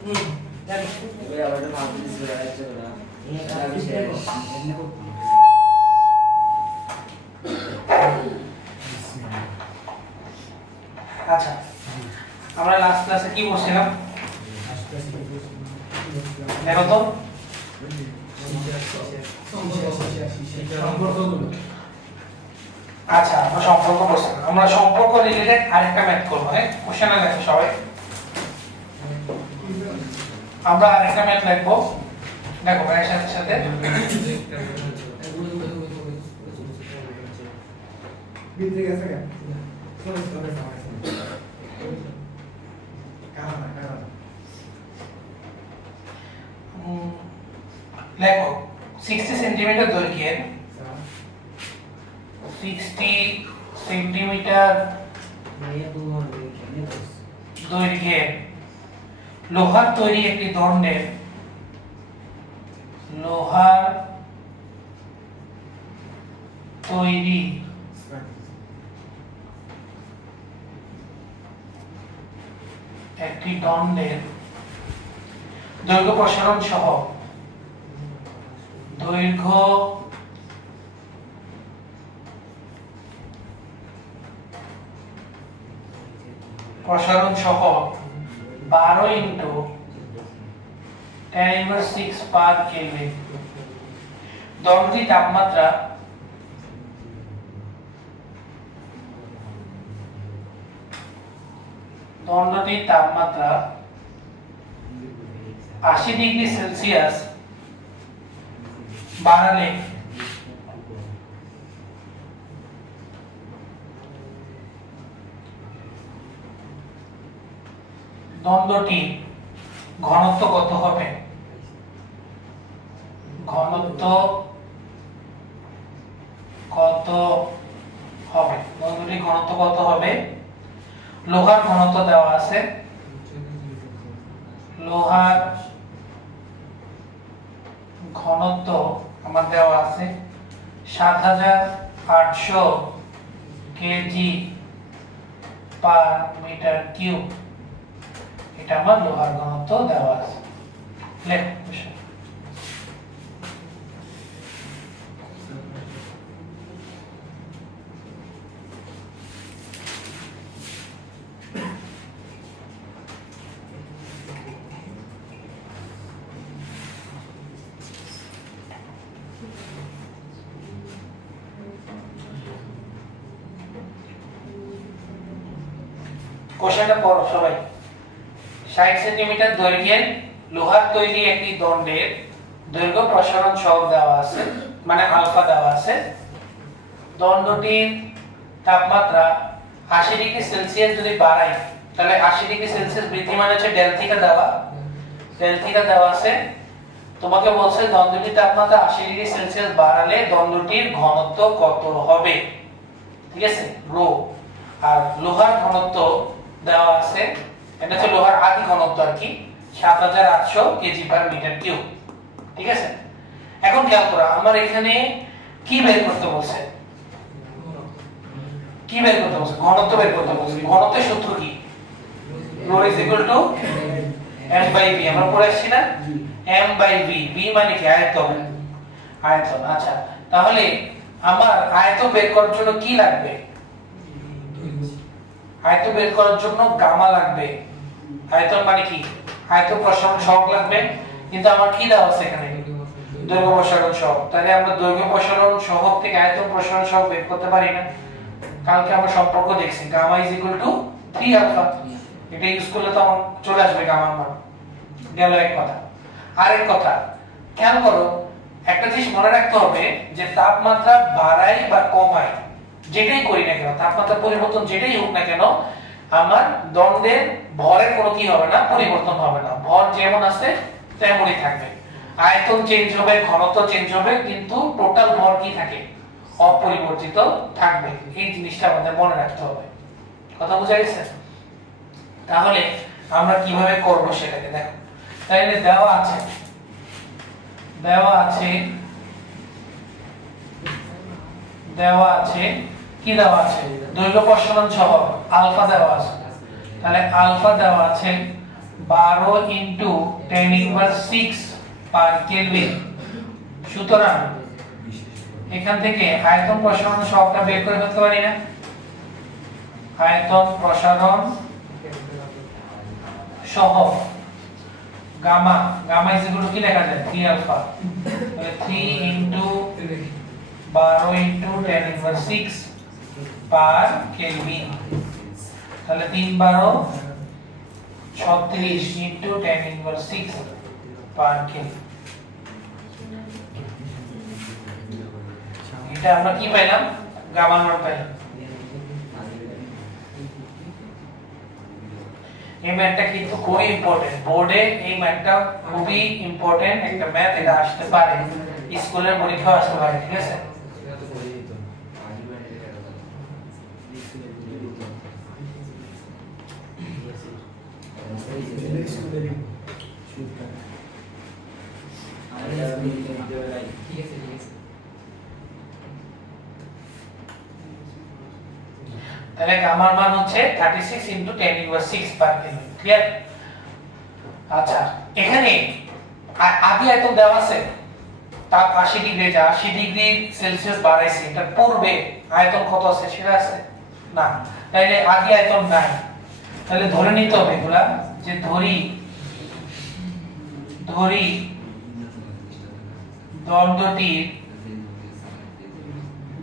আচ্ছা আমরা লাস্ট ক্লাসে কি বলছিলাম দেখো তো আচ্ছা আমরা সম্পর্ক বলছিলাম আমরা সম্পর্ক রিলেটেড আরেকটা ম্যাথ করব হ্যাঁ কোশ্চেনে দেখো সবাই আমরা আরেকটা ম্যাথ লিখবো দেখো এর সাথে সাথে বিতে গেছে কেন লেখো 60 সেন্টিমিটার দৈর্ঘ্যের 60 সেন্টিমিটার দৈর্ঘ্যের লোহার তৈরি একটি দণ্ডের দৈর্ঘ্য প্রসারণ সহ দৈর্ঘ্য প্রসারণ সহ 12 ইনটু 10⁻⁶ পার কেলভিন দণ্ডটির তাপমাত্রা 80 ডিগ্রি সেলসিয়াস বাড়ালে দণ্ডটির ঘনত্ব কত হবে দণ্ডটির ঘনত্ব কত হবে লোহার ঘনত্ব দেওয়া আছে লোহার ঘনত্ব আমার দেওয়া আছে 7800 কেজি পার মিটার কিউব এটা আমার লোহার ঘনত্ব দেওয়া আছে লেখো কোশ্চেনটা পড়ো সবাই 60 সেন্টিমিটার দৈর্ঘ্যের লোহার তৈরি একটি দণ্ডের দৈর্ঘ্য প্রসারণ সহগ দেওয়া আছে মানে আলফা দেওয়া আছে দণ্ডটির তাপমাত্রা 80 ডিগ্রি সেলসিয়াস যদি বাড়াই তাহলে 80 ডিগ্রি সেলসিয়াস বৃদ্ধি মানে হচ্ছে ডেল থিটা দেওয়া আছে তোমাকে বলছে দণ্ডটির তাপমাত্রা 80 ডিগ্রি সেলসিয়াস বাড়ালে দণ্ডটির ঘনত্ব কত হবে ঠিক আছে রো আর লোহার ঘনত্ব দেওয়া আছে এটা হচ্ছে লোহার আদি ঘনত্ব আর কি 7800 কেজি পার মিটার কিউব ঠিক আছে এখন খেয়াল করো আমার এখানে কি বের করতে বলছে ঘনত্ব বের করতে বলছে ঘনত্বের সূত্র কি rho is equal to m by v আমরা পড়ে আসছি না m বাই v v মানে কি আয়তন আচ্ছা তাহলে আমার আয়তন বের করার জন্য কি লাগবে আয়তন বের করার জন্য গামা লাগবে আয়তন মানে কি আয়তন প্রসারণ সহগ লাগবে কিন্তু আমার কি দেওয়া আছে এখানে দৈর্ঘ্য প্রসারণ সহগ তাহলে আমরা দৈর্ঘ্য প্রসারণ সহগ থেকে আয়তন প্রসারণ সহগ বের করতে পারি না কালকে আমরা সম্পর্ক দেখছি gamma is equal to 3 alpha এটা ইউজ করলে তো আমার চলে আসবে গামার মান গেল এক কথা আরেক কথা খেয়াল করো একটা জিনিস মনে রাখতে হবে যে তাপমাত্রা বাড়াই বা কমাই যেটাই করি না কেন তাপমাত্রা পরিবর্তন যেটাই হোক না কেন আমার দণ্ডের ভরের কোনো কি হবে না পরিবর্তন হবে না ভর যেমন আছে তেমনই থাকবে আয়তন চেঞ্জ হবে ঘনত্ব চেঞ্জ হবে কিন্তু টোটাল ভর কি থাকে অপরিবর্তিত থাকবে এই জিনিসটা আমাদের মনে রাখতে হবে কথা বুঝা গেছে তাহলে আমরা কিভাবে করব সেটাকে দেখো তাহলে দেওয়া আছে কি দেওয়া আছে দৈর্ঘ্য প্রসারণ সহগ আলফা দেওয়া আছে তাহলে আলফা দেওয়া আছে 12 ইনটু 10 ইনভার্স 6 পার কেলভিন। সুতরাং এখান থেকে আয়তন প্রসারণ সহগটা বের করে ফেলতে পারি না? আয়তন প্রসারণ সহগ gamma, gamma is equal to কি লেখা যায়? 3 আলফা। তাহলে 3 into 12 into 10 inverse 6 per kelvin. তাহলে 3 12 36 ইনটু 10 ইনভার্স 6 পার কেলভিন। এটা আমরা কি পাইলাম? গামার মান পাইলাম। এই ম্যাথটা কিন্তু খুবই ইম্পর্টেন্ট, বোর্ডে এই ম্যাথটা খুবই ইম্পর্টেন্ট একটা ম্যাথ, এটা আসতে পারে, স্কুলের পরীক্ষাও আসতে পারে, ঠিক আছে? তাহলে গামার মান হচ্ছে 36 into 10 inverse 6 per kelvin. Clear? আচ্ছা, এখানে আদি আয়তন দেওয়া আছে, তাপ 80 ডিগ্রি, যা 80 ডিগ্রি সেলসিয়াস বাড়াইছে, এটা পূর্বে আয়তন কত আছে সেটা আছে না, তাইলে আদি আয়তন নাই। তাহলে ধরে নিতে হবে এগুলা, যে ধরি দণ্ডটির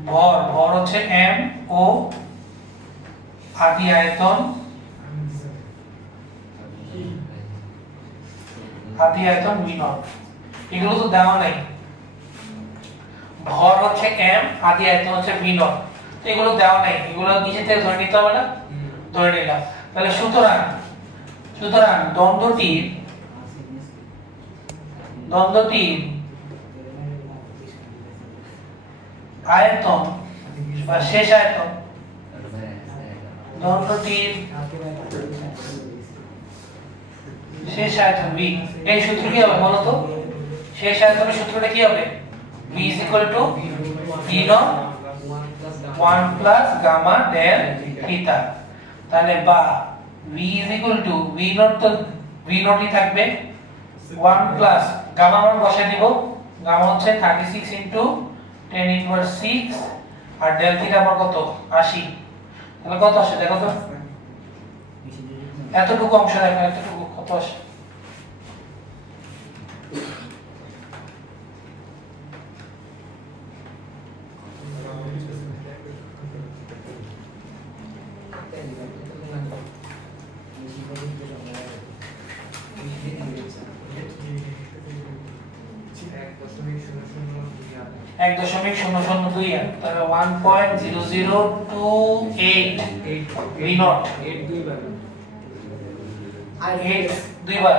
ভর হচ্ছে m ও আদি আয়তন v নট। এগুলো তো দেওয়া নাই, ভর হচ্ছে m, আদি আয়তন হচ্ছে v নট, তো এগুলো দেওয়া নাই, এগুলো নিচে থেকে ধরে নিতে হবে না? ধরে নিলাম। তাহলে সুতরাং দ্বন্দ্বটির আয়তন বা শেষ আয়তন, দণ্ডটির শেষ আয়তন v, এই সূত্র কি হবে বলো তো? শেষ আয়তনের সূত্রটা কি হবে? v is equal to v naught 1 plus gamma del theta। তাহলে বা v is equal to v naught, তো v naught ই থাকবে, 1 plus গামা মান বসাই দিব, গামা হচ্ছে 36 into 10 inverse 6 আর del theta আমার কত? 80। তাহলে কত আসে দেখো তো? এতটুকু অংশ দেখো, এতটুকু কত আসে? এক দশমিক 002 আর তাহলে 1.0028 v নট, 8 দুইবার,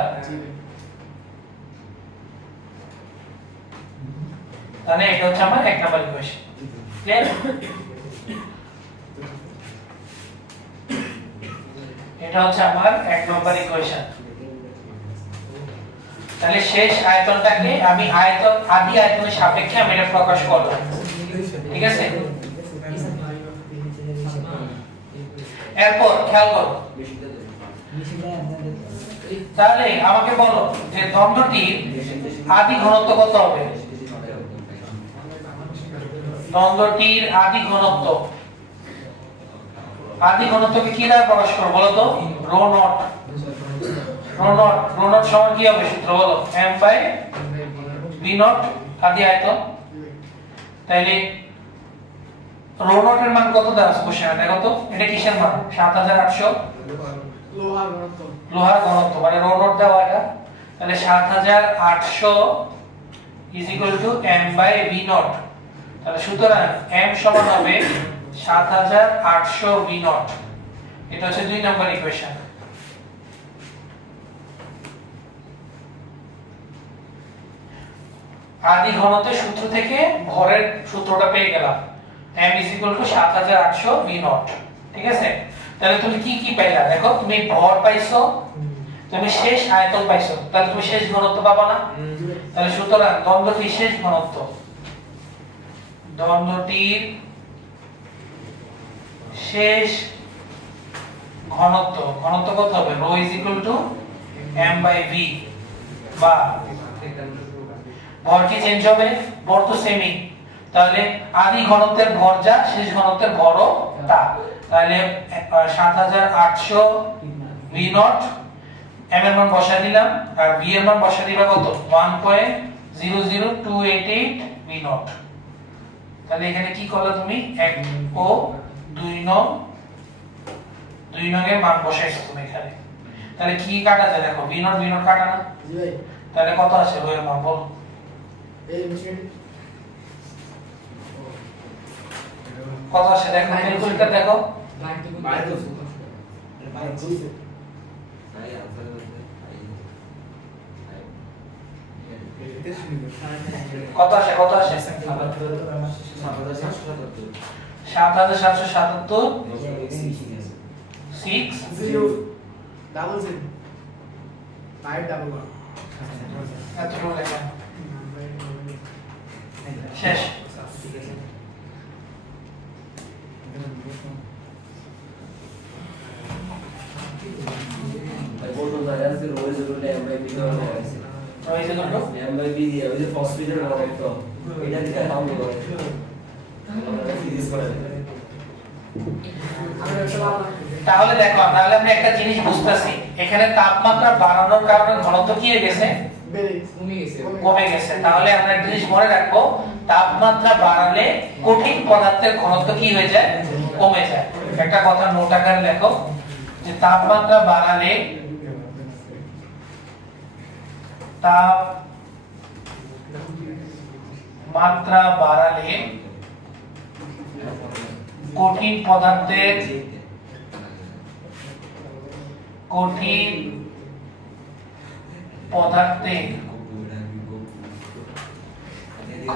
তাহলে এটা হচ্ছে আমার এক নাম্বার ইকুয়েশন। ক্লিয়ার? এটা হচ্ছে আমার এক নাম্বার ইকুয়েশন। তাহলে শেষ আয়তনটাকে আমি আয়তন আদি আয়তনের সাপেক্ষে আমি এটা প্রকাশ করলাম, ঠিক আছে? এরপর খেয়াল করো, তাহলে আমাকে বলো যে দ্বন্দ্বটির আদি ঘনত্ব কত হবে? দ্বন্দ্বটির আদি ঘনত্বকে কি দ্বারা প্রকাশ করব বলো তো? রো নট সমান কি হবে সূত্র বলো? m বাই v নট আদি আয়তন। তাইলে রো নট এর মান কত দেওয়া আছে কোশ্চেনে দেখো তো? এটা কিসের মান? 7800 লোহার ঘনত্ব, মানে রো নট দেওয়া এটা। তাহলে 7800 is equal to m by v naught. তাহলে সুতরাং m সমান হবে 7800 v নট। এটা হচ্ছে 2 নম্বর ইকুয়েশন। আদি ঘনত্বের সূত্র থেকে ভরের সূত্রটা পেয়ে গেলাম, m is equal to 7800 v not, ঠিক আছে? তাহলে তুমি কি কি পাইলা দেখো, তুমি ভর পাইছো, তুমি শেষ আয়তন পাইছো, তাহলে তুমি শেষ ঘনত্ব পাবা না? তাহলে সুতরাং দ্বন্দ্বটির শেষ ঘনত্ব, দ্বন্দ্বটির শেষ ঘনত্ব কত হবে? Rho is equal to m/v বা ভর কি চেঞ্জ হবে? ভর তো সেমই, তাহলে আদি ঘনত্বের ভর যা শেষ ঘনত্বের ভরও তা। তাহলে 7800 v0 m এর মান বসায় দিলাম আর v এর মান বসায় দিবা কত? 1.00288 v0। তাহলে এখানে কি করলে তুমি 1 ও 2 নং এর মান বসাইছো তুমি এখানে। তাহলে কি কাটা যায় দেখো, v0 কাটা না? জি ভাই। তাহলে কত আছে রো এর মান বল? এই মেশিন কত আছে দেখো, ক্যালকুলেটর দেখো। কত আছে 7777 6 ডাবল 0 5 ডাবল 1 এতটুকু লেখা শেষ। তাহলে দেখো তাহলে আমরা একটা জিনিস বুঝতেছি, এখানে তাপমাত্রা বাড়ানোর কারণে ঘনত্ব কি হয়ে গেছে? কমে গেছে। তাহলে আমরা একটা জিনিস মনে রাখবো, তাপমাত্রা বাড়ালে কঠিন পদার্থের ঘনত্ব কি হয়ে যায়? কমে যায়। একটা কথা নোট আকারে লেখো যে তাপমাত্রা বাড়ালে কঠিন পদার্থের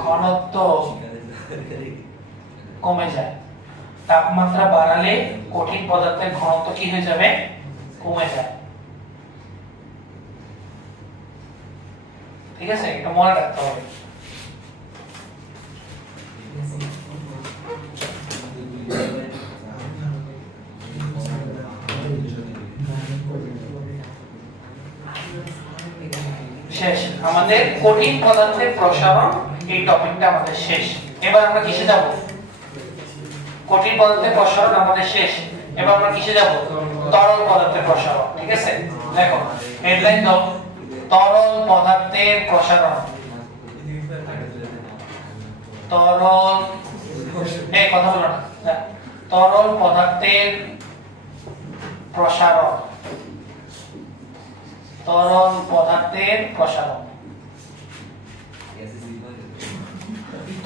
ঘনত্ব কমে যায়। তাপমাত্রা বাড়ালে কঠিন পদার্থের ঘনত্ব কি হয়ে যাবে? কমে যায়। ঠিক আছে, এটা মনে রাখতে হবে। শেষ আমাদের কঠিন পদার্থের প্রসারণ, এই টপিকটা আমাদের শেষ। এবার আমরা কিসে যাব? কঠিন পদার্থের প্রসারণ আমাদের শেষ। এবার আমরা কিসে যাব? তরল পদার্থের প্রসারণ। ঠিক আছে, দেখো হেডলাইন দাও, তরল পদার্থের প্রসারণ। তরল কথা বলো না, তরল পদার্থের প্রসারণ। তরল পদার্থের প্রসারণ।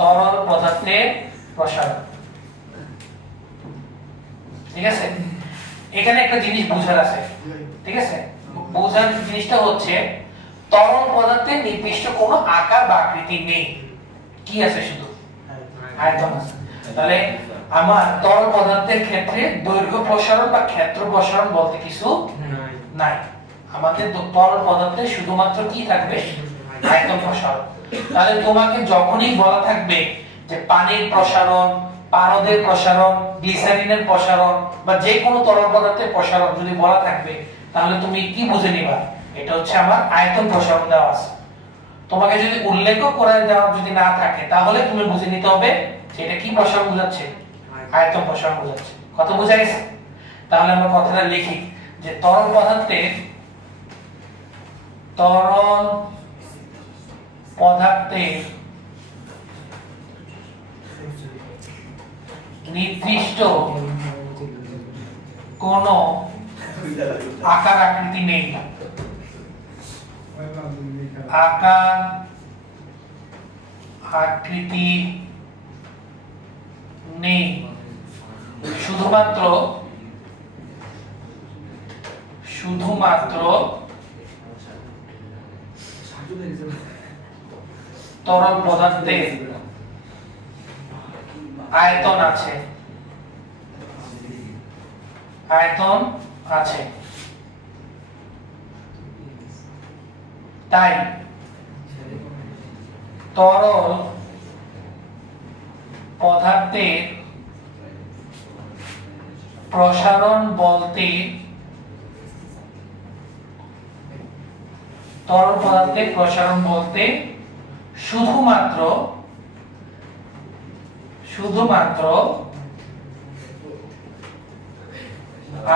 তরল পদার্থের প্রসারণ। ঠিক আছে, এখানে একটা জিনিস বোঝার আছে। ঠিক আছে, বোঝার জিনিসটা হচ্ছে তরল পদার্থের নির্দিষ্ট কোনো আকার বা আকৃতি নেই। কি আছে? শুধু আয়তন আছে। তাহলে আমার তরল পদার্থের ক্ষেত্রে দৈর্ঘ্য প্রসারণ বা ক্ষেত্র প্রসারণ বলতে কিছু নাই। আমাদের তরল পদার্থে শুধুমাত্র কি থাকবে? আয়তন প্রসারণ। তাহলে তোমাকে যখনই বলা থাকবে যে পানির প্রসারণ, পারদের প্রসারণ, গ্লিসারিনের প্রসারণ বা যে কোনো তরল পদার্থের প্রসারণ যদি বলা থাকবে, তাহলে তুমি কি বুঝে নিবা? এটা হচ্ছে আমার আয়তন প্রসারণ দেওয়া আছে। তোমাকে যদি উল্লেখ করে দেওয়া যদি না থাকে, তাহলে তুমি বুঝে নিতে হবে যে এটা কি প্রসারণ বোঝাচ্ছে? আয়তন প্রসারণ বোঝাচ্ছে। কত বোঝা গেছে? তাহলে আমরা কথাটা লিখি যে তরল পদার্থের নির্দিষ্ট কোন আকার আকৃতি নেই। আকার আকৃতি নেই, শুধুমাত্র তরল পদার্থের আয়তন আছে। তাই তরল পদার্থের প্রসারণ বলতে তরল পদার্থের প্রসারণ বলতে শুধুমাত্র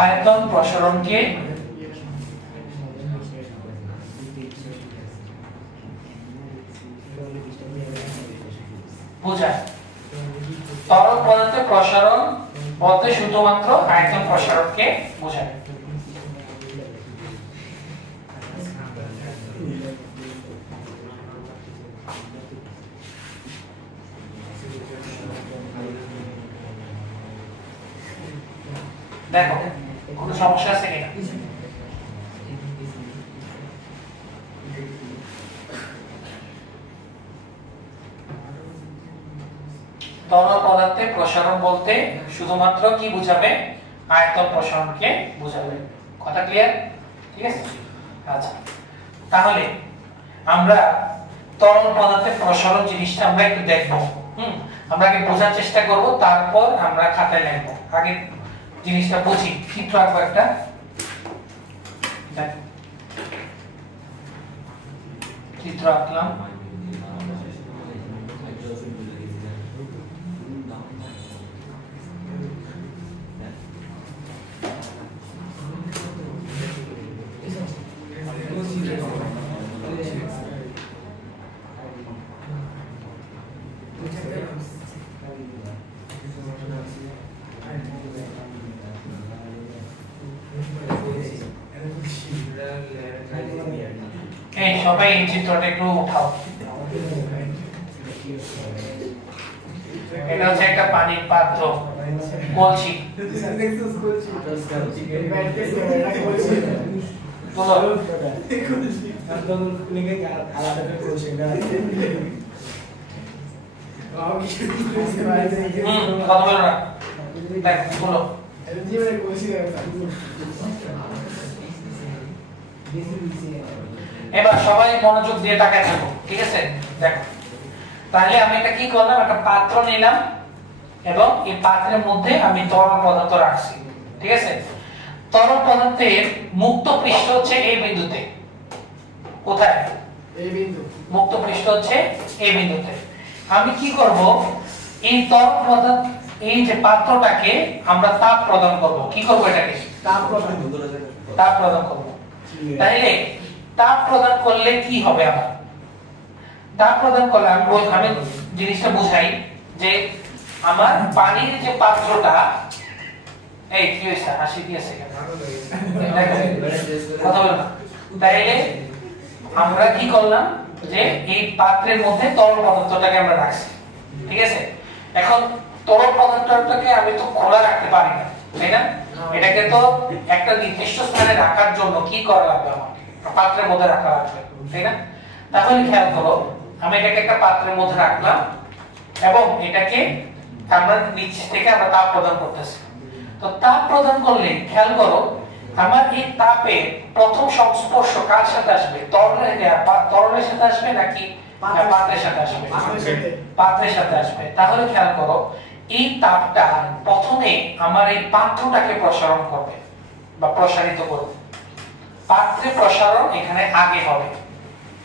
আয়তন প্রসারণকে বোঝায়। তরল পদার্থের প্রসারণ বলতে শুধুমাত্র আয়তন প্রসারণকে বোঝায়। দেখো কোনো সমস্যা আছে কিনা? তরল পদার্থের প্রসারণ বলতে শুধুমাত্র কি বোঝাবে? আয়তন প্রসারণকে বোঝাবে। কথা ক্লিয়ার? ঠিক আছে, আচ্ছা তাহলে আমরা তরল পদার্থের প্রসারণ জিনিসটা আমরা একটু দেখব। আমরা আগে বোঝার চেষ্টা করব, তারপর আমরা খাতায় লিখব। আগে জিনিসটা বুঝি। চিত্র আঁকবো একটা, চিত্র আঁকলাম। এই সবাই এই চিত্রটা একটু উঠাও। এটা হচ্ছে একটা পানির পাত্র, কলসি। কথা বলো না, দেখ বলো। এবার সবাই মনোযোগ দিয়ে তাকায় থাকো, ঠিক আছে? দেখো তাহলে আমি এটা কি করলাম, একটা পাত্র নিলাম এবং এই পাত্রের মধ্যে আমি তরল পদার্থ রাখছি, ঠিক আছে? তরল পদার্থের মুক্ত পৃষ্ঠ হচ্ছে এই বিন্দুতে। কোথায়? এই বিন্দু। মুক্ত পৃষ্ঠ হচ্ছে এই বিন্দুতে। আমি কি করব, এই তরল পদার্থ, এই যে পাত্রটাকে আমরা তাপ প্রদান করব। কি করব? এটাকে তাপ প্রদান করব। তাহলে তাপ প্রদান করলে কি হবে? আমার তাপ প্রদান করলে আমি জিনিসটা বুঝাই যে আমার পানির যে পাত্রটা, এই কি হইছে? হাসি দিয়েছে কেন? কথা বল না। তাইলে আমরা কি করলাম, যে এই পাত্রের মধ্যে তরল পদার্থটাকে আমরা রাখছি, ঠিক আছে? এখন তরল পদার্থটাকে আমি তো খোলা রাখতে পারি না, তাই না? এটাকে তো একটা নির্দিষ্ট স্থানে রাখার জন্য কি করা লাগবে? আমার পাত্রের মধ্যে রাখা লাগবে, তাই না? তাহলে খেয়াল করো, আমি এটাকে একটা পাত্রের মধ্যে রাখলাম এবং এটাকে আমরা নিচ থেকে আমরা তাপ প্রদান করতেছি। তো তাপ প্রদান করলে খেয়াল করো, আমার এই তাপে প্রথম সংস্পর্শ কার সাথে আসবে? তরলের সাথে আসবে নাকি পাত্রের সাথে আসবে? পাত্রের সাথে আসবে। তাহলে খেয়াল করো, এই তাপটা প্রথমে আমার এই পাত্রটাকে প্রসারণ করবে বা প্রসারিত করবে। পাত্রে প্রসারণ এখানে আগে হবে,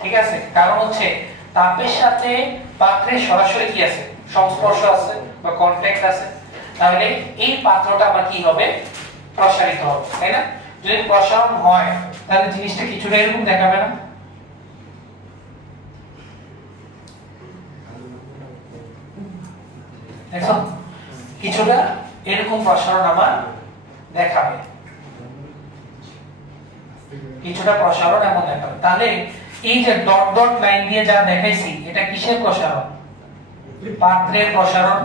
ঠিক আছে? কারণ হচ্ছে তাপের সাথে পাত্রের সরাসরি কি আছে? সংস্পর্শ আছে বা কন্টাক্ট আছে। তাহলে এই পাত্রটা আমার কি হবে? প্রসারিত হবে, তাই না? যদি প্রসারণ হয় তাহলে জিনিসটা কিছুটা এরকম দেখাবে না? দেখো কিছুটা এরকম প্রসারণ আমার দেখাবে, কিছুটা প্রসারণ এমন দেখাবে। তাহলে এই যে ডট ডট লাইন দিয়ে যা দেখাইছি, এটা কিসের প্রসারণ? পাত্রের প্রসারণ।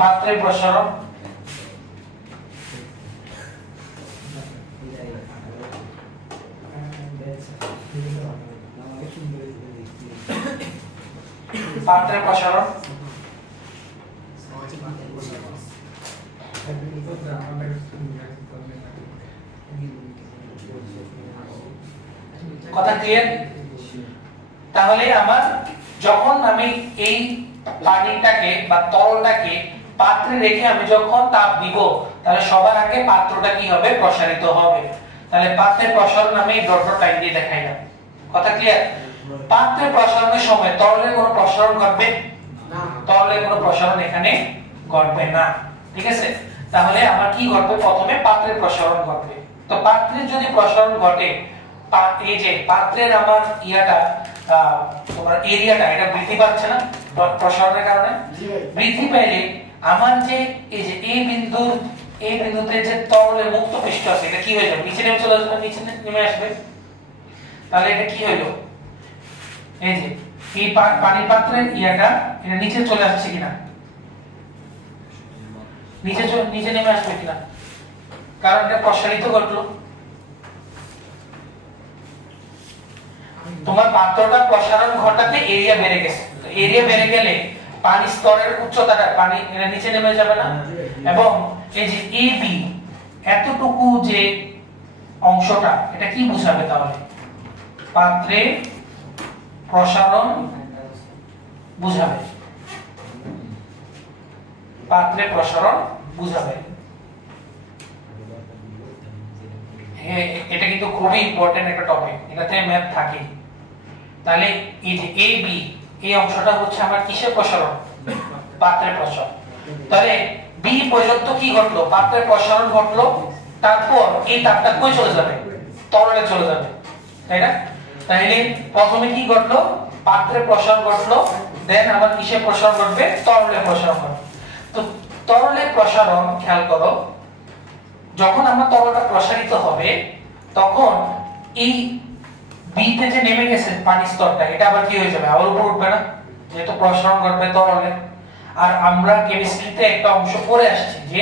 পাত্রের প্রসারণ। পাত্রের প্রসারণ। কথা ক্লিয়ার? তাহলে আমার যখন আমি এই পানিটাকে বা তরলটাকে পাত্রে রেখে আমি যখন তাপ দিব, তাহলে সবার আগে পাত্রটা কি হবে প্রসারিত হবে তাহলে পাত্রের প্রসারণ আমি ডট ডট লাইন দিয়ে দেখাইলাম কথা ক্লিয়ার পাত্রের প্রসারণের সময় তরলের কোনো প্রসারণ ঘটবে না তরলের কোনো প্রসারণ এখানে ঘটবে না ঠিক আছে তাহলে আমার কি ঘটবে প্রথমে পাত্রের প্রসারণ ঘটবে তো পাত্রের যদি প্রসারণ ঘটে এই যে পাত্রের আমার ইয়াটা তোমার এরিয়াটা এটা বৃদ্ধি পাচ্ছে না প্রসারণের কারণে জি ভাই বৃদ্ধি পেলে আমার যে এই যে এই বিন্দুতে যে তরলের মুক্ত পৃষ্ঠ আছে এটা কি হয়ে যাবে নিচে নেমে চলে আসবে নিচে নেমে আসবে তাহলে এটা কি হলো এই যে এই পানি পাত্রের ইয়াটা এটা নিচে চলে আসছে কিনা নিচে নেমে আসবে কিনা কারণ এটা প্রসারিত ঘটলো তোমার পাত্রটা প্রসারণ ঘটাতে এরিয়া বেড়ে গেছে তো এরিয়া বেড়ে গেলে পানি স্তরের উচ্চতাটা পানি এটা নিচে নেমে যাবে না এবং এই যে AB এতটুকু যে অংশটা এটা কি বোঝাবে তাহলে পাত্রে প্রসারণ বুঝাবে পাত্রে প্রসারণ বুঝাবে এটা কিন্তু খুবই ইম্পর্টেন্ট একটা টপিক এটাতে ম্যাথ থাকে তাহলে এই যে AB এই অংশটা হচ্ছে আমার কিসের প্রসারণ পাত্রের প্রসারণ তাহলে B পর্যন্ত কি ঘটলো পাত্রের প্রসারণ ঘটলো তারপর এই তাপটা কই চলে যাবে তরলে চলে যাবে তাই না তাহলে প্রথমে কি ঘটলো পাত্রের প্রসারণ ঘটলো দেন আবার কিসের প্রসারণ ঘটবে তরলে প্রসারণ ঘটবে তো তরলে প্রসারণ খেয়াল করো যখন আমার তরলটা প্রসারিত হবে তখন এই বিতে যে নেমে গেছে পানির স্তরটা এটা আবার কি হয়ে যাবে আবার উপর উঠবে না যেহেতু প্রসারণ ঘটবে তরলে আর আমরা কেমিস্ট্রিতে একটা অংশ পড়ে আসছি যে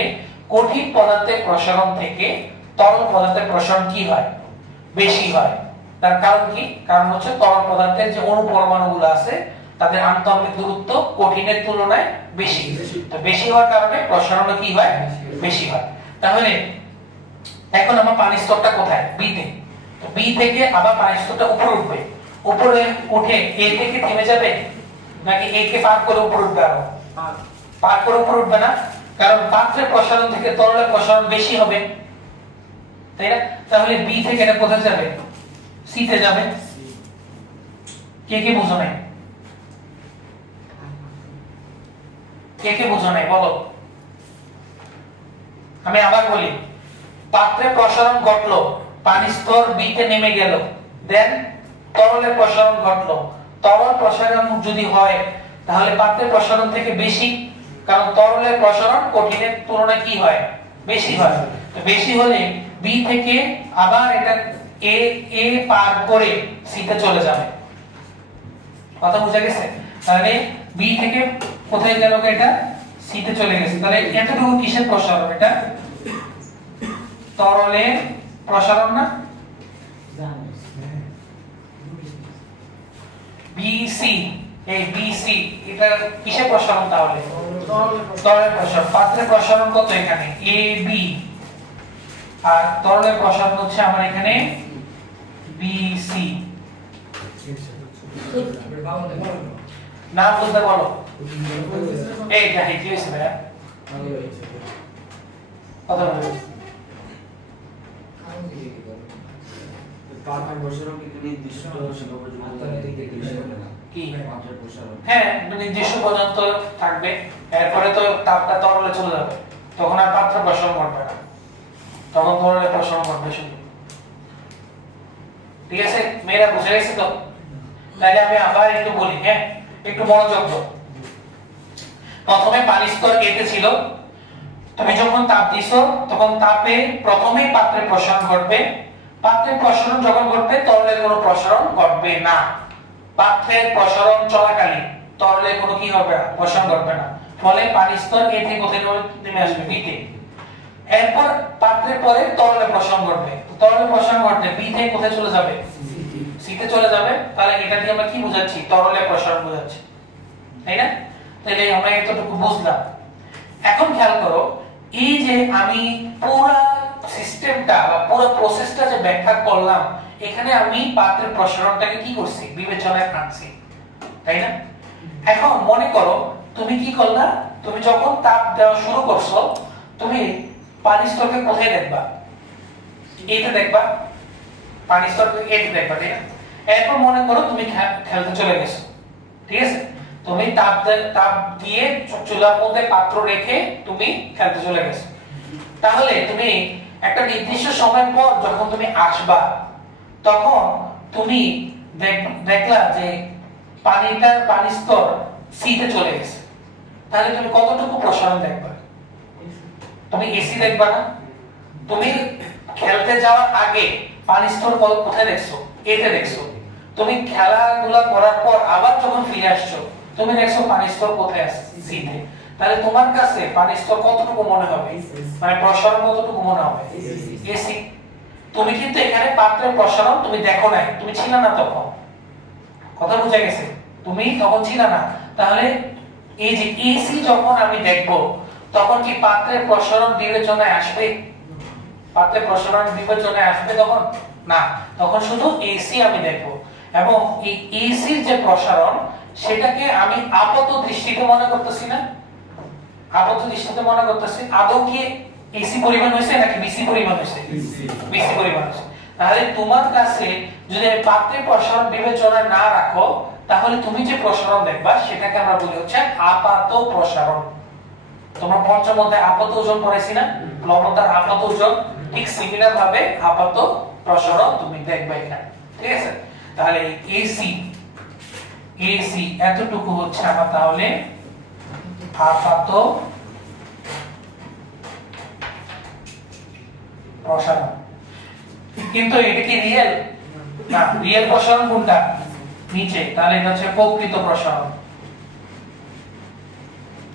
কঠিন পদার্থের প্রসারণ থেকে তরল পদার্থের প্রসারণ কি হয় বেশি হয় তার কারণ কি কারণ হচ্ছে তরল পদার্থের যে অণু পরমাণুগুলো আছে তাদের আন্তঃআণবিক দূরত্ব কঠিনের তুলনায় বেশি তো বেশি হওয়ার কারণে প্রসারণ কি হয় বেশি হয় তাহলে এখন আমার পানির স্তরটা কোথায় বি তে তো বি থেকে আবার পানির স্তরটা উপরে উঠবে উপরে উঠে এ থেকে থেমে যাবে নাকি এ কে পার করে উপরে উঠবে আরো পার করে উপরে উঠবে না কারণ পাত্রের প্রসারণ থেকে তরলের প্রসারণ বেশি হবে তাই না তাহলে বি থেকে এটা কোথায় যাবে সি তে যাবে কে বুঝো নাই কে বুঝো নাই বলো আমি আবার বলি পাত্রে প্রসারণ ঘটলো পানি স্তর বি তে নেমে গেল দেন তরলের প্রসারণ ঘটলো তরল প্রসারণ যদি হয় তাহলে পাত্রের প্রসারণ থেকে বেশি কারণ তরলের প্রসারণ কঠিনের তুলনায় কি হয় বেশি হয় তো বেশি হলে বি থেকে আবার এটা এ পার করে সি তে চলে যাবে কথা বুঝা গেছে তাহলে বি থেকে কোথায় গেল এটা সি তে চলে গেছে তাহলে এতটুকু কিসের প্রসারণ এটা তরলের প্রসারণ না বিসি এই বিসি এটা কিসের প্রসারণ তাহলে তরলের প্রসারণ পাত্রের প্রসারণ কত এখানে এ বি আর তরলের প্রসারণ হচ্ছে আমার এখানে বিসি নাম বলতে বলো এই যাই কি হইছে ভাই কথা বলো পাত্রের প্রসারণ কি নির্দিষ্ট সীমা পর্যন্ত কি পাত্রের প্রসারণ হ্যাঁ নির্দিষ্ট পর্যন্ত থাকবে এরপরে তো তাপটা তরলে চলে যাবে তখন আর পাত্রের প্রসারণ ঘটবে না তখন তরলে প্রসারণ ঘটবে শুধু ঠিক আছে মেয়েরা বুঝে গেছে তো তাহলে আমি আবার একটু বলি হ্যাঁ একটু মনোযোগ দাও প্রথমে পানি স্তর এ তে ছিল তুমি যখন তাপ দিছো তখন তাপে প্রথমেই পাত্রের প্রসারণ ঘটবে পাত্রের প্রসারণ যখন ঘটবে তরলের কোনো প্রসারণ ঘটবে না পাত্রের প্রসারণ চলাকালীন তরলে কোনো কি হবে না প্রসারণ ঘটবে না ফলে পানি স্তর এ থেকে কোথায় নেমে আসবে বি তে এরপর পাত্রের পরে তরলে প্রসারণ ঘটবে তরলে প্রসারণ ঘটলে বি থেকে কোথায় চলে যাবে সি তে চলে যাবে তাহলে এটা দিয়ে আমরা কি বোঝাচ্ছি তরলে প্রসারণ বোঝাচ্ছি তাই না তাহলে আমরা এতটুকু বুঝলাম এখন খেয়াল করো এই যে আমি পুরো সিস্টেমটা বা পুরো প্রসেসটা যে ব্যাখ্যা করলাম এখানে আমি পাত্রের প্রসারণটাকে কি করছি বিবেচনায় আনছি তাই না এখন মনে করো তুমি কি করলা তুমি যখন তাপ দেওয়া শুরু করছো তুমি পানি স্তরকে কোথায় দেখবা? এতে দেখবা, পানি স্তরকে এতে দেখবা, ঠিক আছে? এরপর মনে করো তুমি খেলতে চলে গেছো, ঠিক আছে? তুমি তাপ দিয়ে চুলার মধ্যে পাত্র রেখে তুমি খেলতে চলে গেছো। তাহলে তুমি একটা নির্দিষ্ট সময় পর যখন তুমি আসবা, তখন তুমি দেখলা যে পানি স্তর সিতে চলে গেছে। তাহলে তুমি কতটুকু প্রসারণ দেখবা? তুমি এসি দেখবা না? তুমি খেলতে যাওয়ার আগে পানি স্তর কোথায় দেখছো? এতে দেখছো। তুমি খেলাধুলা করার পর আবার যখন ফিরে আসছো, তুমি দেখছো পানি স্তর কোথায় আছে? সিতে। তাহলে তোমার কাছে পানি স্তর কতটুকু মনে হবে? মানে প্রসারণ কতটুকু মনে হবে? এসি। তুমি কিন্তু এখানে পাত্রের প্রসারণ তুমি দেখো নাই, তুমি ছিল না তখন। কথা বুঝা গেছে? তুমি তখন ছিল না। তাহলে এই যে এসি যখন আমি দেখব, তখন কি পাত্রের প্রসারণ বিবেচনায় আসবে? পাত্রের প্রসারণ বিবেচনায় আসবে তখন না, তখন শুধু এসি আমি দেখব। এবং এই এসির যে প্রসারণ, সেটাকে আমি আপাত দৃষ্টিতে মনে করতেছি না, আপাত দৃষ্টিতে মনে করতেছি। আদৌ কি এসি পরিমাণ হয়েছে নাকি বিসি পরিমাণ হয়েছে? বিসি পরিমাণ হয়েছে। তাহলে তোমার কাছে যদি পাত্রের প্রসারণ বিবেচনায় না রাখো, তাহলে তুমি যে প্রসারণ দেখবা সেটাকে আমরা বলি হচ্ছে আপাত প্রসারণ। তোমরা পঞ্চম অধ্যায়ে আপাত ওজন পড়াইছি না, লবণতার আপাত ওজন, ঠিক সিমিলার ভাবে আপাত প্রসারণ তুমি দেখবা এখানে, ঠিক আছে? তাহলে এসি এতটুকু হচ্ছে আমার তাহলে আপাত প্রসারণ। কিন্তু এটা কি রিয়েল না? রিয়েল প্রসারণ কোনটা? নিচে। তাহলে এটা হচ্ছে প্রকৃত প্রসারণ।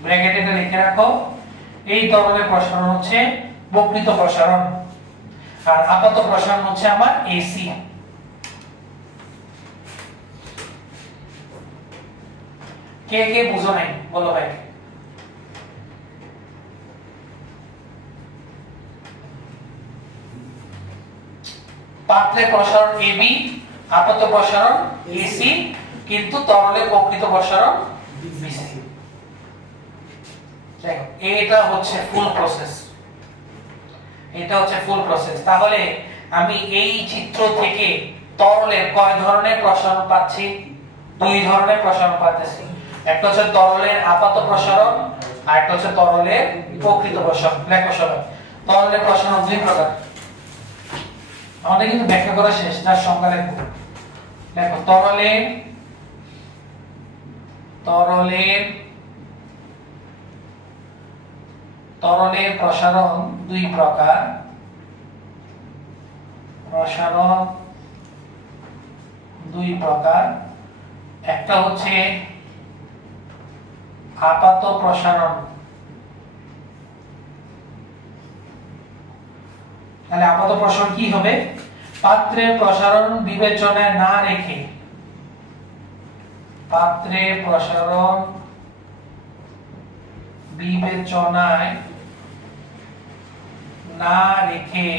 ব্র্যাকেটে এটা লিখে রাখো, এই ধরনের প্রসারণ হচ্ছে প্রকৃত প্রসারণ, আর আপাত প্রসারণ হচ্ছে আমার এসি। কে কে বুঝো নাই বলো ভাই? পাত্রের প্রসারণ এবি, আপাত প্রসারণ এসি, কিন্তু তরলের প্রকৃত প্রসারণ বিসি। দেখো এটা হচ্ছে ফুল প্রসেস, এটা হচ্ছে ফুল প্রসেস। তাহলে আমি এই চিত্র থেকে তরলের কয় ধরনের প্রসারণ পাচ্ছি? দুই ধরনের প্রসারণ পাচ্ছি। একটা হচ্ছে তরলের আপাত প্রসারণ, আর একটা হচ্ছে তরলের প্রকৃত প্রসারণ। লেখো সবাই, তরলের প্রসারণ দুই প্রকার। আমাদের কিন্তু ব্যাখ্যা করা শেষ, যার সংজ্ঞা লেখো। দেখো তরলের প্রসারণ দুই প্রকার। প্রসারণ দুই প্রকার। একটা হচ্ছে আপাত প্রসারণ। তাহলে আপাত প্রসারণ কি হবে? পাত্রের প্রসারণ বিবেচনায় না রেখে, পাত্রের প্রসারণ বিবেচনায় না রেখে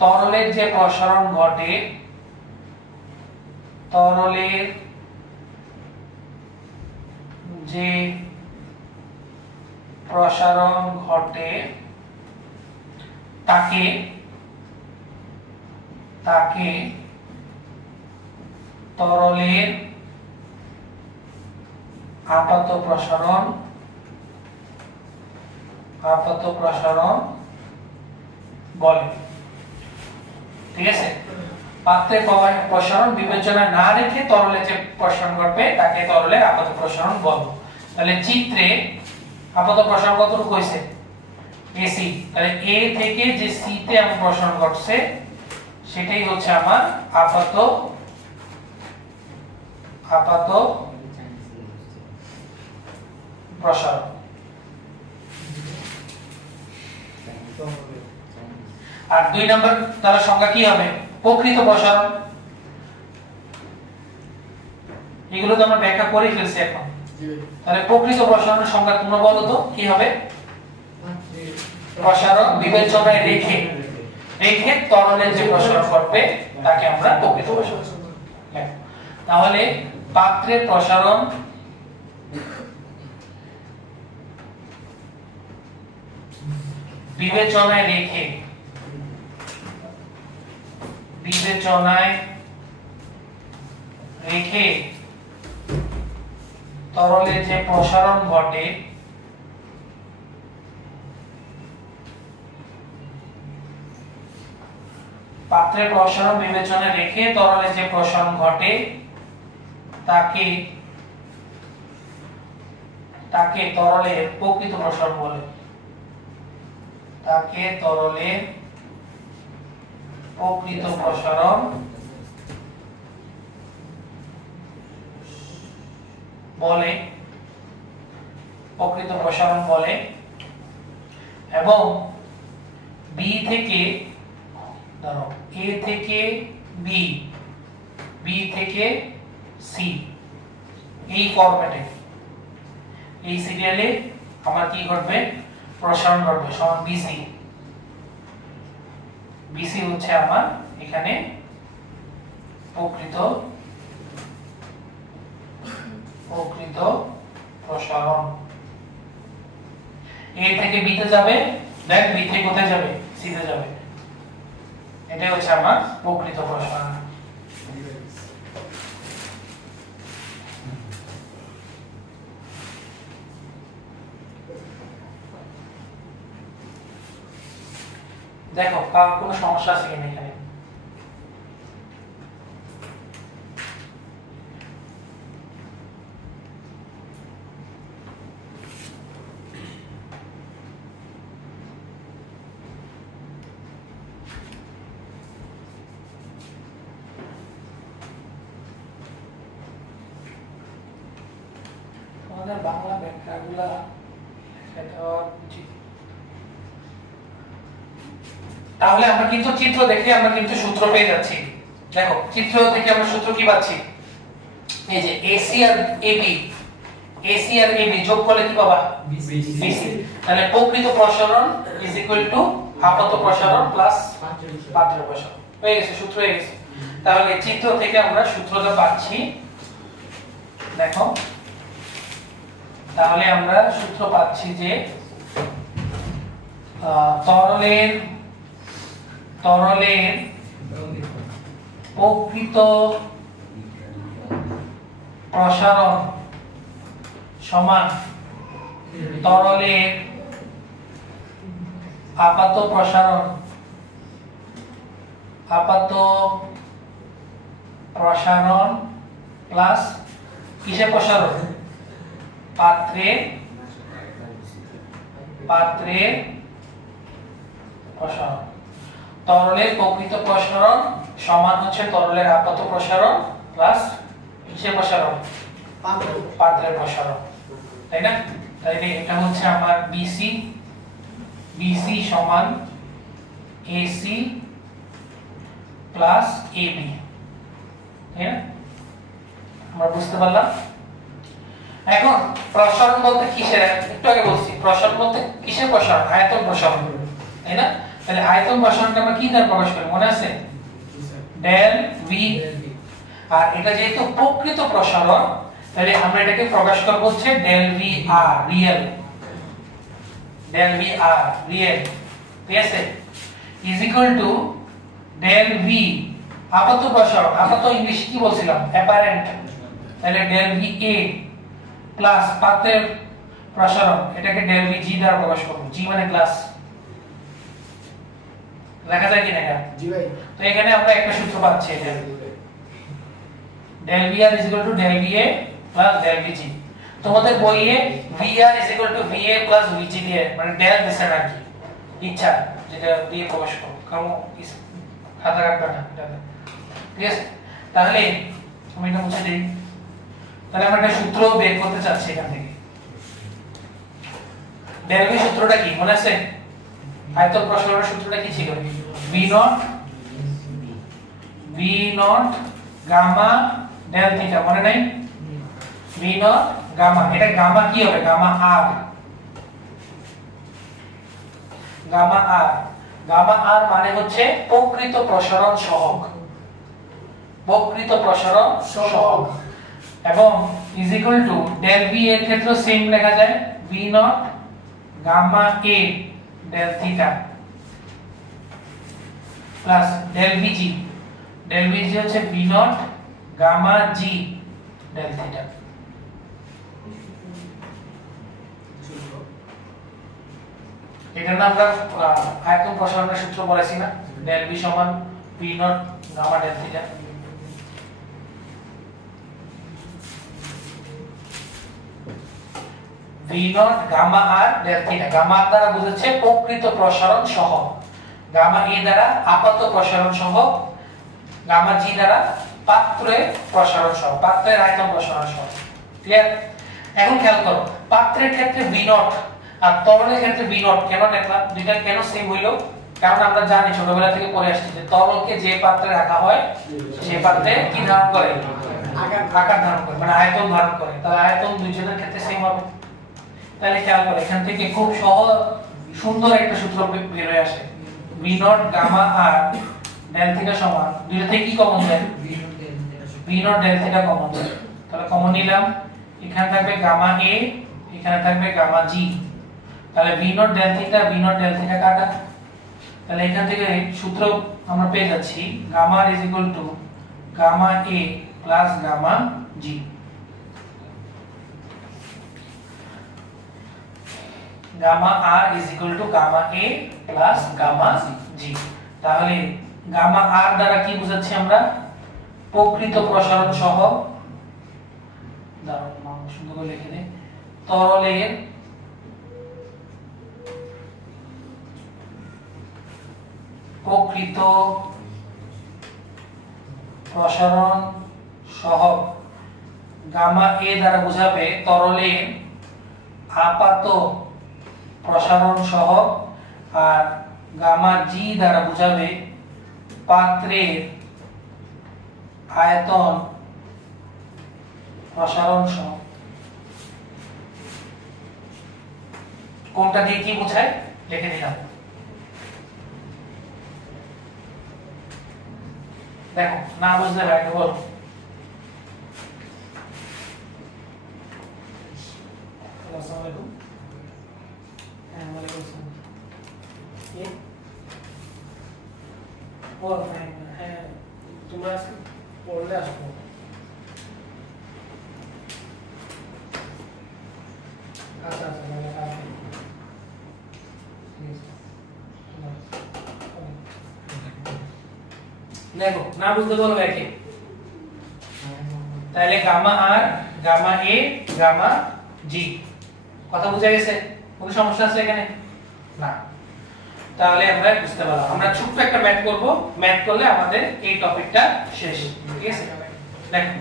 তরলের যে প্রসারণ ঘটে, তরলের যে প্রসারণ ঘটে তাকে তরলের আপাত প্রসারণ বলে, ঠিক আছে? পাত্রের প্রসারণ বিবেচনা না রেখে তরলে যে প্রসারণ ঘটবে তাকে তরলের আপাত প্রসারণ বলে। তাহলে চিত্রে আপাত প্রসারণ কতটুকু হয়েছে? এসি। তাহলে এ থেকে যে সি তে আমার প্রসারণ ঘটছে সেটাই হচ্ছে আমার আপাত প্রসারণ। আর দুই নম্বর তার সংজ্ঞা কি হবে? প্রকৃত প্রসারণ। এগুলো তো আমরা ব্যাখ্যা করে ফেলছি এখন। তাহলে প্রকৃত প্রসারণের সংজ্ঞা তোমরা বলো তো কি হবে? প্রসারণ বিবেচনায় রেখে তরলের যে প্রসারণ ঘটবে তাকে আমরা প্রকৃত প্রসারণ। তাহলে পাত্রের প্রসারণ বিবেচনায় রেখে তরলে যে প্রসারণ ঘটে পাত্রের প্রসারণ বিবেচনায় রেখে তরলে যে প্রসারণ ঘটে তাকে তরলের প্রকৃত প্রসারণ বলে। তাকে তরলের প্রকৃত প্রসারণ বলে, এবং বি থেকে ধরো এ থেকে বি, বি থেকে সি, এই ফরম্যাটে এই সিরিয়ালে আমার কি ঘটবে, প্রসারণ ঘটবে সমান বিসি। বিসি হচ্ছে আমার এখানে প্রকৃত প্রসারণ। এ থেকে বি তে যাবে, দেন বি থেকে কোথায় যাবে, সি তে যাবে। এটাই হচ্ছে আমার প্রকৃত প্রসারণ। দেখো কার কোনো সমস্যা আছে কিনা এখানে? তোমাদের বাংলা ব্যাখ্যাগুলা তাহলে আমরা কিন্তু চিত্র দেখে আমরা কিন্তু সূত্র পেয়ে যাচ্ছি। দেখো চিত্র থেকে আমরা সূত্র কি পাচ্ছি, এই যে AC আর AB যোগ করলে কি পাবা, BC। তাহলে প্রকৃত প্রসারণ ইজ ইকুয়াল টু আপাত প্রসারণ প্লাস পাত্রের প্রসারণ। হয়ে গেছে, সূত্র হয়ে গেছে। তাহলে চিত্র থেকে আমরা সূত্রটা পাচ্ছি। দেখো তাহলে আমরা সূত্র পাচ্ছি যে তরলের প্রকৃত প্রসারণ সমান তরলের আপাত প্রসারণ প্লাস কিসের প্রসারণ, পাত্রের প্রসারণ। তরলের প্রকৃত প্রসারণ সমান হচ্ছে তরলের আপাত প্রসারণ প্লাস কিসের প্রসারণ, পাত্রের প্রসারণ, তাই না? তাহলে এটা হচ্ছে আমার BC সমান AC প্লাস AB, তাই না? আমরা বুঝতে পারলাম। এখন প্রসারণ বলতে কিসের, একটু আগে বলছি প্রসারণ বলতে কিসের প্রসারণ, আয়তন প্রসারণ, তাই না? তাহলে আয়তন প্রসারণটা আমরা কি দ্বারা প্রকাশ করি, মনে আছে, ডেল ভি। আর এটা যেহেতু প্রকৃত প্রসারণ তাহলে আমরা এটাকে প্রকাশ করব হচ্ছে ডেল ভি আর রিয়েল, ঠিক আছে, is equal to del V আপাত প্রসারণ, আপাত ইংলিশ কি বলছিলাম, অ্যাপারেন্ট, তাহলে ডেল ভি এ প্লাস পাত্রের প্রসারণ, এটাকে ডেল ভি জি দ্বারা প্রকাশ করব। জি মানে গ্লাস, লেখা যায় কিনা এটা? জি ভাই। তো এখানে আমরা একটা সূত্র পাচ্ছি, এটা del VR is equal to del VA plus del VG। তোমাদের বইয়ে VR is equal to VA plus VG দিয়ে মানে del দিছে না কি, ইচ্ছা যেটা দিয়ে প্রকাশ করো, কারণ খাতা কাটবে না এটা, ঠিক আছে? তাহলে আমি এটা মুছে দেই। তাহলে আমরা একটা সূত্র বের করতে চাচ্ছি এখান থেকে। del V সূত্রটা কি মনে আছে? আয়তন প্রসারণের সূত্রটা কি ছিল? V naught gamma del theta, মনে নাই? V নট গামা, এটা গামা কি হবে, গামা আর, গামা আর মানে হচ্ছে প্রকৃত প্রসারণ সহগ, এবং is equal to del V এর ক্ষেত্রে সেম লেখা যায় V naught gamma A del theta plus del V G হচ্ছে V naught gamma G del theta. এটা না আমরা আয়তন প্রসারণের সূত্র বলেছি না, ডেল ভি সমান V naught gamma del theta. V naught gamma আর ডেল থিটা, গামা দ্বারা বোঝাচ্ছে প্রকৃত প্রসারণ সহ, গামা এ দ্বারা আপাত প্রসারণ সহ, গামা জি দ্বারা পাত্রের প্রসারণ সহ, পাত্রের আয়তন প্রসারণ সহ। ক্লিয়ার? এখন খেয়াল করো, পাত্রের ক্ষেত্রে ভি নট আর তরলের ক্ষেত্রে ভি নট কেন দেখলাম? দুইটা কেন সেম হইলো? কারণ আমরা জানি ছোটবেলা থেকে পড়ে আসছি যে তরলকে যে পাত্রে রাখা হয় সেই পাত্রে কি ধারণ করে? আকার ধারণ করে, মানে আয়তন ধারণ করে। তাহলে আয়তন দুইজনের ক্ষেত্রে সেম হবে। তাহলে খেয়াল করো, এখান থেকে খুব সহজ সুন্দর একটা সূত্র বের হয়ে আসে, ভি নট গামা আর ডেল থিটা সমান, দুইটা থেকে কি কমন যায়? V naught del theta common যায়। তাহলে কমন নিলাম, এখানে থাকবে গামা এ, এখানে থাকবে গামা জি। তাহলে ভি নট ডেল থিটা কাটা। তাহলে এখান থেকে সূত্র আমরা পেয়ে যাচ্ছি gamma is equal to gamma A plus gamma G. Gamma R is equal to gamma A plus gamma G. তাহলে গামা আর দ্বারা কি বোঝাচ্ছি আমরা? প্রকৃত প্রসারণ সহ, দাঁড়াও মামা সুন্দর করে লিখে দে, তরলের প্রকৃত প্রসারণ সহ, গামা এ দ্বারা বোঝাবে তরলের আপাত প্রসারণ সহ, আর গামা জি দ্বারা বোঝাবে পাত্রের আয়তন প্রসারণ সহ। কোনটা দিয়ে কি বোঝায় লিখে দিলাম। দেখো না বুঝলে ভাইকে বলো। আসসালামু আলাইকুম। হ্যাঁ ওয়ালাইকুম আসসালাম। কি বল? হ্যাঁ তোমরা আজকে পড়লে আসবো। আচ্ছা আচ্ছা মানে দেখো না বুঝতে বলো দেখে। তাহলে গামা আর গামা এ গামা জি, কথা বুঝা গেছে? কোনো সমস্যা আছে এখানে? না। তাহলে আমরা বুঝতে পারলাম। আমরা ছোট্ট একটা ম্যাথ করব, ম্যাথ করলে আমাদের এই টপিকটা শেষ। ঠিক আছে? দেখো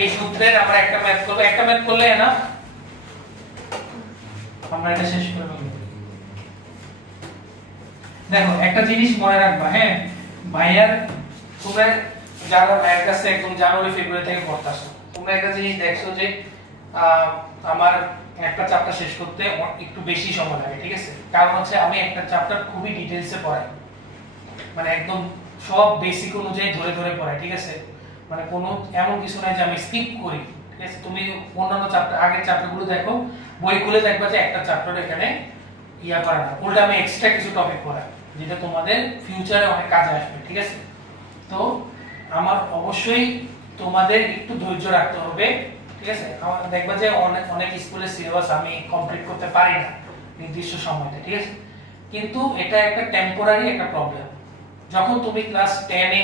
এই সূত্রের আমরা একটা ম্যাথ করব, একটা ম্যাথ করলে না আমরা এটা শেষ করে ফেলব। দেখো একটা জিনিস মনে রাখবা, হ্যাঁ ভাইয়ার তোমরা যারা ম্যাথ কাছে একদম জানুয়ারি ফেব্রুয়ারি থেকে পড়তাছো, তোমরা একটা জিনিস দেখছো যে আমার একটা চ্যাপ্টার শেষ করতে একটু বেশি সময় লাগে। ঠিক আছে? কারণ হচ্ছে আমি একটা চ্যাপ্টার খুবই ডিটেইলসে পড়াই, মানে একদম সব বেসিক অনুযায়ী ধরে ধরে পড়াই। ঠিক আছে? মানে কোনো এমন কিছু নাই যে আমি স্কিপ করি। ঠিক আছে? তুমি অন্যান্য চ্যাপ্টার আগের চ্যাপ্টারগুলো দেখো, বই খুলে দেখবা যে একটা চ্যাপ্টার এখানে ইয়া করে না, উল্টা আমি এক্সট্রা কিছু টপিক পড়াই যেটা তোমাদের ফিউচারে অনেক কাজে আসবে। ঠিক আছে? তো আমার অবশ্যই তোমাদের একটু ধৈর্য রাখতে হবে। ঠিক আছে? আমার দেখবা যে অনেক অনেক স্কুলের সিলেবাস আমি কমপ্লিট করতে পারি না নির্দিষ্ট সময়তে। ঠিক আছে? কিন্তু এটা একটা টেম্পোরারি একটা প্রবলেম। যখন তুমি ক্লাস 10 এ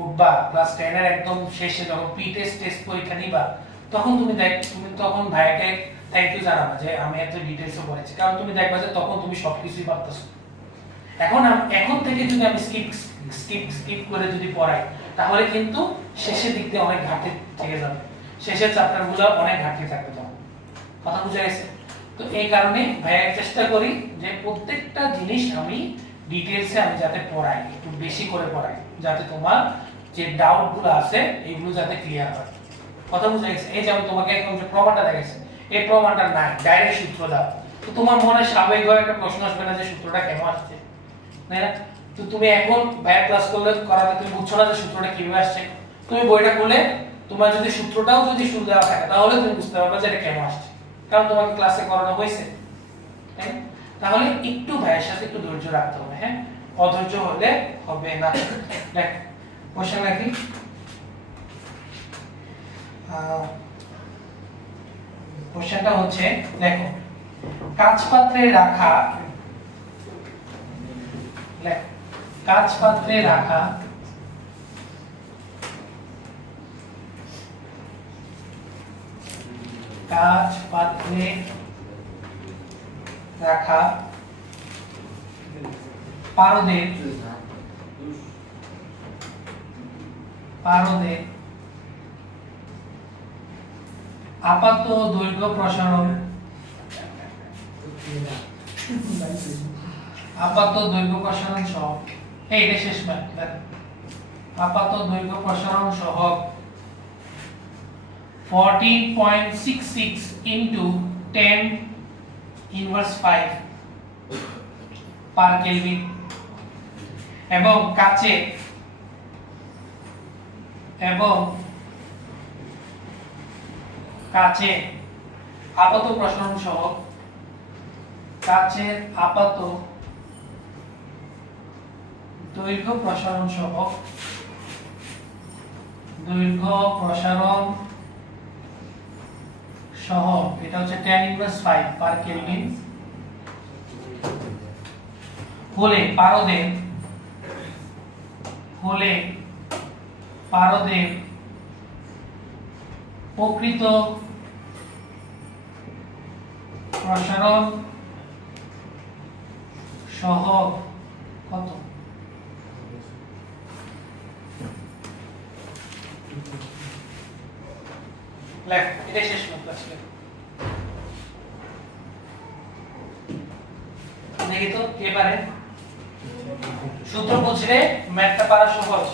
উঠবা, ক্লাস 10 এর একদম শেষে যখন প্রি টেস্ট পরীক্ষা নিবা, তখন তুমি তখন ভাইকে থ্যাংক ইউ জানাবা যে আমি এত ডিটেইলসে পড়েছি। কারণ তুমি দেখবা যে তখন তুমি সবকিছুই পারতেছো। এখন থেকে যদি আমি স্কিপ করে যদি পড়াই, তাহলে কিন্তু শেষের দিক দিয়ে অনেক ঘাটতি থেকে যাবে, শেষের চ্যাপ্টারগুলো অনেক ঘাটতি থাকবে। তখন কথা বুঝা গেছে? তো এই কারণে ভাইয়া চেষ্টা করি যে প্রত্যেকটা জিনিস আমি ডিটেইলসে আমি যাতে পড়াই, একটু বেশি করে পড়াই, যাতে তোমার যে ডাউটগুলো আছে এগুলো যাতে ক্লিয়ার হয়। কথা বুঝা গেছে? এই যে আমি তোমাকে এখন যে প্রমাণটা দেখাইছি, এই প্রমাণটা নাই, ডাইরেক্ট সূত্র দাও, তো তোমার মনে স্বাভাবিকভাবে একটা প্রশ্ন আসবে না যে সূত্রটা কেন আসছে, তাই না? তো তুমি এখন ভাইয়া ক্লাস করলে করাতে তুমি বুঝছো না যে সূত্রটা কিভাবে আসছে, তুমি বইটা খুলে তোমার যদি সূত্রটাও যদি শুরু দেওয়া থাকে তাহলে তুমি বুঝতে পারবে যে এটা কেন আসছে, কারণ তোমাকে ক্লাসে করানো হয়েছে। তাই না? তাহলে একটু ভাইয়ের সাথে একটু ধৈর্য রাখতে হবে, হ্যাঁ, অধৈর্য হলে হবে না। দেখ কোশ্চেন নাকি কোশ্চেনটা হচ্ছে, দেখো কাঁচ পাত্রে রাখা, কাঁচ পাত্রে রাখা কাঁচ পাত্রে রাখা পারদের আপাত দৈর্ঘ্য প্রসারণ সহ, এটা শেষ ম্যাথ, আপাত দৈর্ঘ্য প্রসারণ সহ 14.66 into 10 inverse 5 পার কেলভিন, এবং কাঁচে আপাত প্রসারণ সহ, কাঁচের আপাত দৈর্ঘ্য প্রসারণ সহ এটা হচ্ছে 10 ইনভার্স 5 পার কেলভিন হলে পারদের প্রকৃত প্রসারণ সহ কত? লেখ, এটা শেষ মত আসলে দেখি তো কে পারে। সূত্র বুঝলে ম্যাথটা পারা সহজ।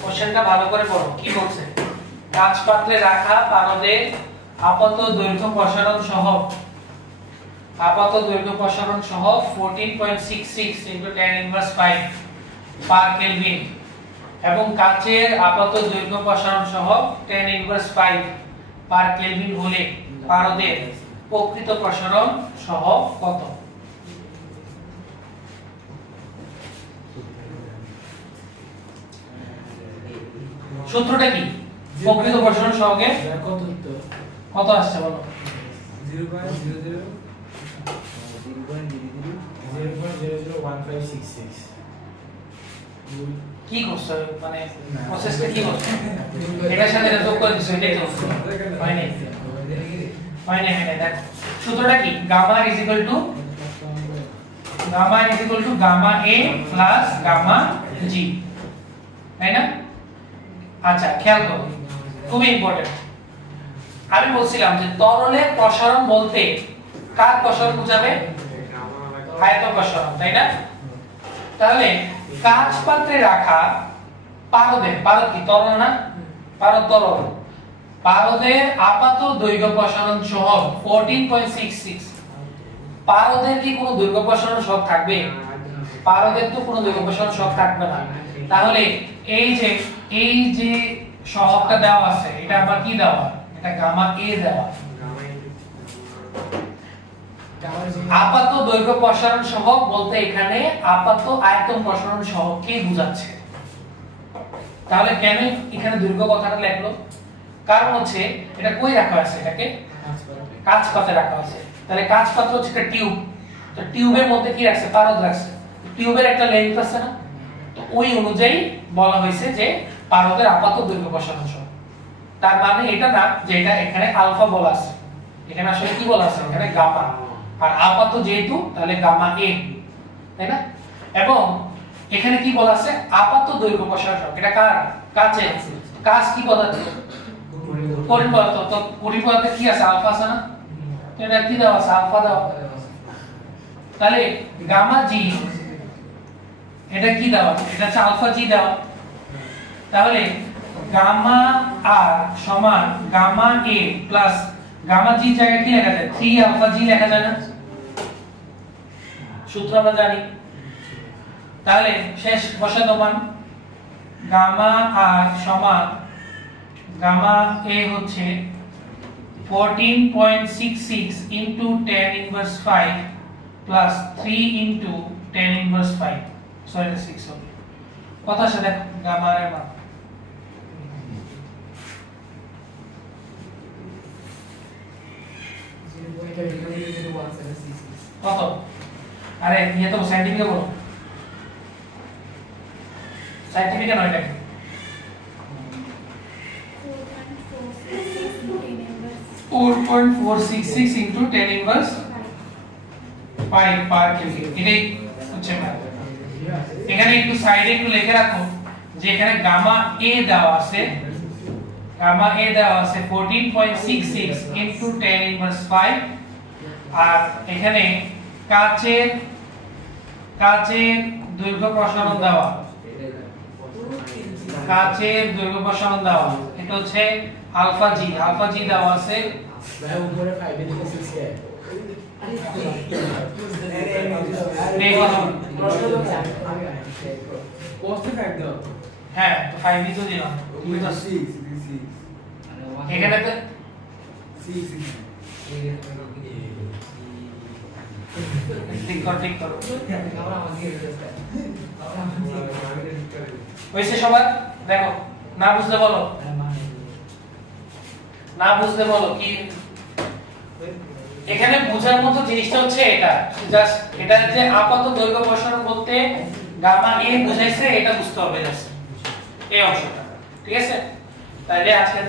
কোশ্চেনটা ভালো করে পড়ো, কি বলছে? কাঁচ পাত্রে রাখা পারদে আপাত দৈর্ঘ্য প্রসারণ সহ 14.66 into 10 inverse 5 পার কেলভিন, এবং কাঁচের আপাত দৈর্ঘ্য প্রসারণ সহ 10 inverse 5 পার কেলভিন হলে পারদের প্রকৃত প্রসারণ সহ কত? সূত্রটা কি? প্রকৃত প্রসারণ সহকে কত আসছে বলো? 0.001566 কি করছো, মানে প্রসেসটা কি করছো? এটার সাথে যোগ করে দিছো, এটাই তো হয় নাই, দেখো সূত্রটা কি? Gamma is equal to gamma A plus gamma G, তাই না? আচ্ছা খেয়াল করো, খুবই ইম্পর্টেন্ট। আমি বলছিলাম যে তরলের প্রসারণ বলতে কার প্রসারণ বোঝাবে? আয়ত প্রসারণ, তাই না? তাহলে কাঁচ পাত্রে রাখা পারদের, পারদ কি তরল না? পারদ তরল, পারদের আপাত দৈর্ঘ্য প্রসারণ সহ 14.66। পারদের কি কোনো দৈর্ঘ্য প্রসারণ সহগ থাকবে? পারদের তো কোনো দৈর্ঘ্য প্রসারণ সহগ থাকবে না। তাহলে এই যে সহগটা দেওয়া আছে, এটা আবার কি দেওয়া? এটা গামা এ দেওয়া। আপাত দৈর্ঘ্য প্রসারণ সহগ বলতে এখানে আপাত আয়তন প্রসারণ সহগকে বোঝাচ্ছে। তাহলে কেন এখানে দৈর্ঘ্য কথাটা লাগলো? কারণ হচ্ছে এটা কই রাখা আছে? এটাকে কাঁচ পাত্রে রাখা আছে। তাহলে কাঁচ পাত্র হচ্ছে একটা টিউব, তো টিউবের মধ্যে কি রাখছে? পারদ রাখছে। টিউবের একটা লেন্থ আছে না, তো ওই অনুযায়ী বলা হয়েছে যে পারদের আপাত দৈর্ঘ্য প্রসারণ সহগ। তার মানে এটা না যে এটা এখানে আলফা বলা আছে, এখানে আসলে কি বলা আছে? এখানে গামা, আর আপাত যেহেতু তাহলে গামা এ, তাই না? এবং এখানে কি বলা আছে? আপাত দৈর্ঘ্য প্রসারণ সহগ। এটা কার? কাঁচের। কাঁচ কি পদার্থ? পরিপদার্থ। তো পরিপদার্থে কি আছে? আলফা আছে না? তো এটা কি দেওয়া আছে? আলফা দেওয়া। তাহলে গামা জি এটা কি দেওয়া? এটা হচ্ছে আলফা জি দেওয়া। তাহলে গামা আর সমান গামা এ প্লাস গামা জি জায়গায় কি লেখা যায়? 3 আলফা জি লেখা যায় না? সূত্র আমরা জানি। তাহলে শেষ বসায় দাও মান গামা আর সমান গামা এ হচ্ছে 14.66 into tan inverse 5 plus 3 into tan inverse 5 sorry 6 হবে কত আসে দেখো গামা এর মান কত আরে ये तो साइंटिफिक বলো साइंटिफिक নয় এটা 4.466 into 10 inverse 5 পার কেজি এটাই হচ্ছে ম্যাথ এখানে একটু সাইডে একটু লিখে রাখো যে এখানে গামা এ দেওয়া আছে 14.66 into 10 inverse 5 আর এখানে কাচের দৈর্ঘ্য প্রসারণ দেওয়া কাচের দৈর্ঘ্য প্রসারণ দেওয়া এটা হচ্ছে আলফা জি দেওয়া আছে ভাই উপরে 5 এর দিকে 6 এ হ্যাঁ তো 5 ই তো দিলাম এখানে তো ঠিক করো হইছে সবার দেখো না বুঝলে বলো কি এখানে বোঝার মতো জিনিসটা হচ্ছে এটা জাস্ট এটা যে আপাত দৈর্ঘ্য প্রসারণ বলতে গামা এ বুঝাইছে এটা বুঝতে হবে জাস্ট এই অংশটা ঠিক আছে তাহলে আজকে